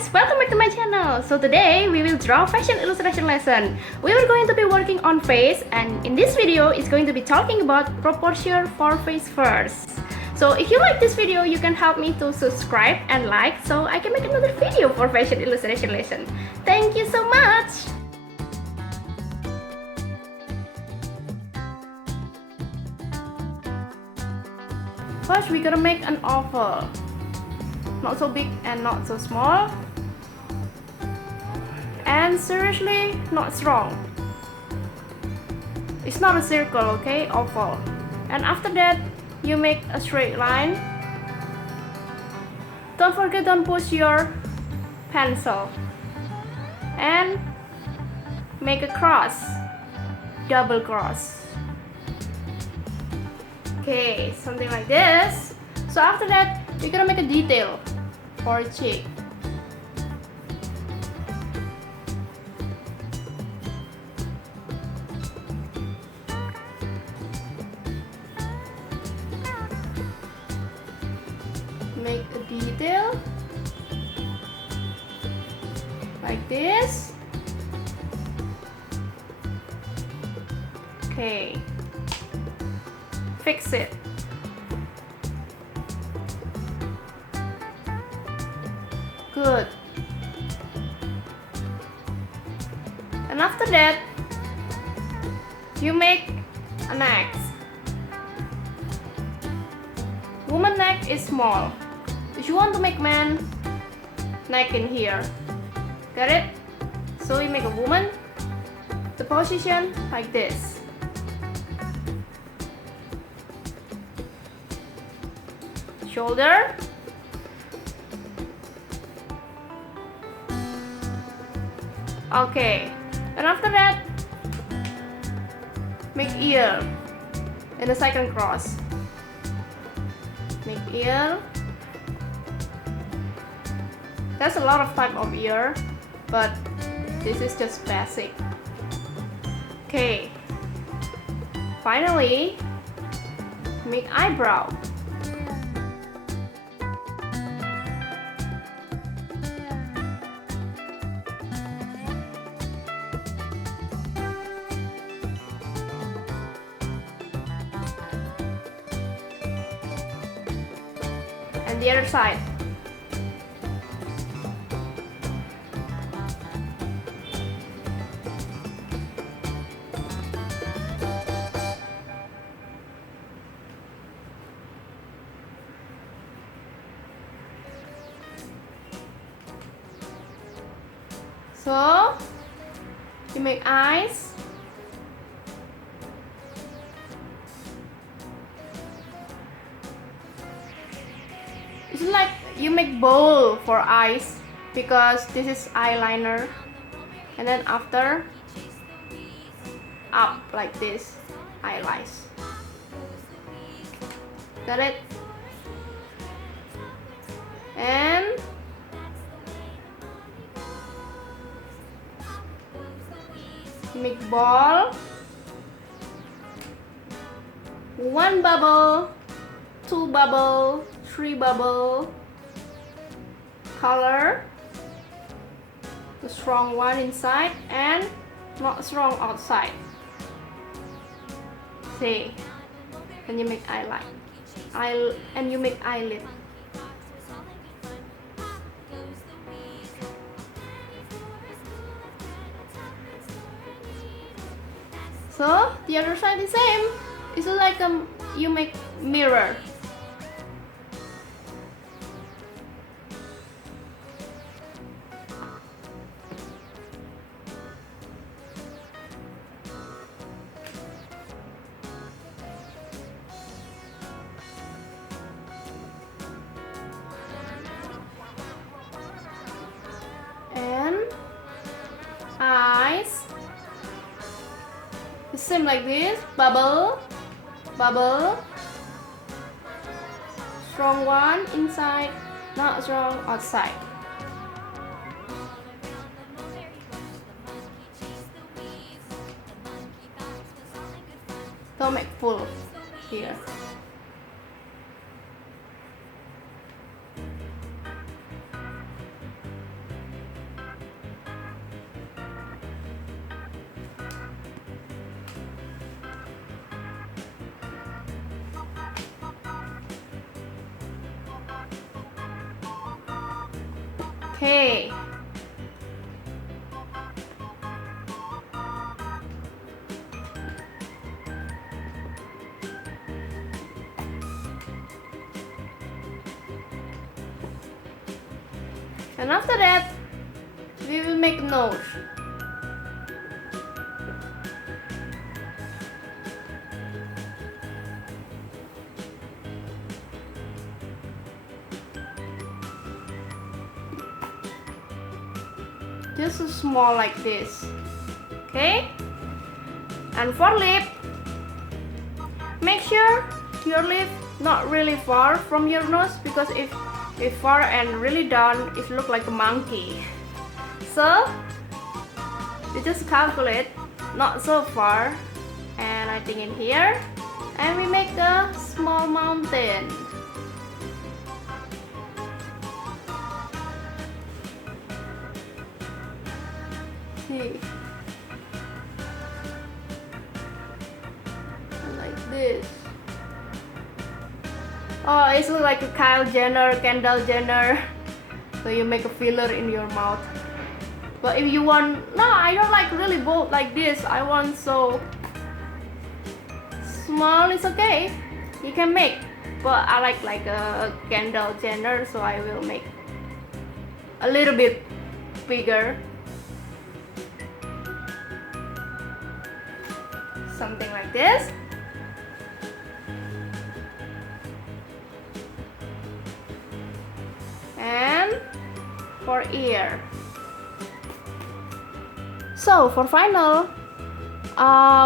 guys, welcome back to my channel. So today we will draw fashion illustration lesson. We are going to be working on face, and in this video it's going to be talking about proportion for face first. So if you like this video, you can help me to subscribe and like so I can make another video for fashion illustration lesson. Thank you so much. First we're gonna make an oval. Not so big and not so small, and seriously not strong. It's not a circle, okay? Oval. And after that you make a straight line. Don't forget, don't push your pencil, and make a cross, double cross. Okay, something like this. So after that you're gonna make a detail for a cheek. Make a detail like this. Okay, fix it. Good. And after that you make a neck. Woman neck is small. If you want to make man neck in here, got it? So you make a woman, the position like this. Shoulder. Okay, and after that make ear in the second cross. Make ear. There's a lot of type of ear, but this is just basic. Okay, finally make eyebrow. And the other side. So you make eyes. It's like you make bowl for eyes because this is eyeliner, and then after up like this, eyelash. Got it? And make ball. One bubble, two bubble, three bubble. Color, the strong one inside and not strong outside. See, and you make eyelid, and you make eyelid. So the other side is same. It's like you make mirror. And eyes. The same like this. Bubble, bubble. Strong one inside, not strong outside. Don't make full here. Okay. And after that, we will make a nose. Just small like this. Okay? And for lip, make sure your lip not really far from your nose, because if far and really down, it look like a monkey. So you just calculate not so far, and I think in here, and we make a small mountain. See, like this. Oh, it's like a Kylie Jenner, Kendall Jenner. So you make a filler in your mouth. But if you want, no, I don't like really bold like this. I want so small. It's okay. You can make. But I like a Kendall Jenner, so I will make a little bit bigger. Something like this. And for ear. So for final,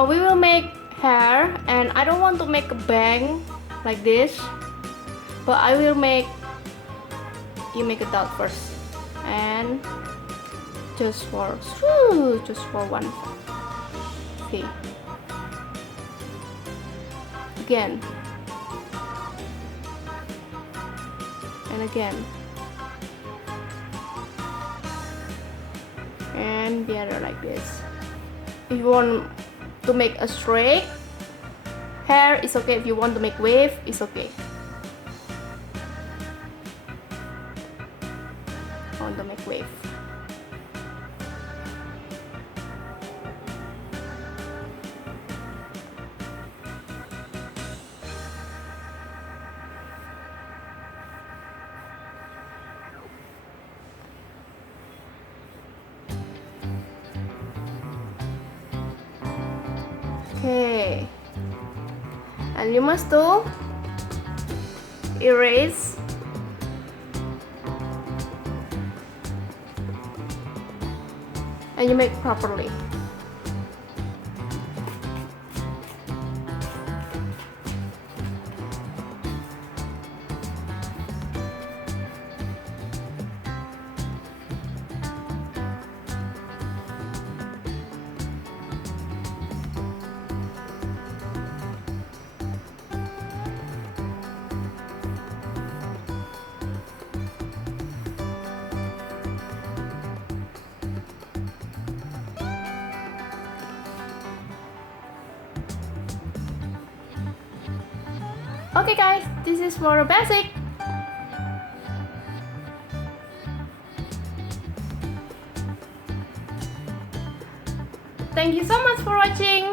we will make hair, and I don't want to make a bang like this, but I will make, you make a dot first, and just for one. See, again and again, and the other like this. If you want to make a straight hair, it's okay. If you want to make wave, it's okay. I want to make wave. Okay, and you must do erase and you make properly. Okay guys, this is for a basic. Thank you so much for watching.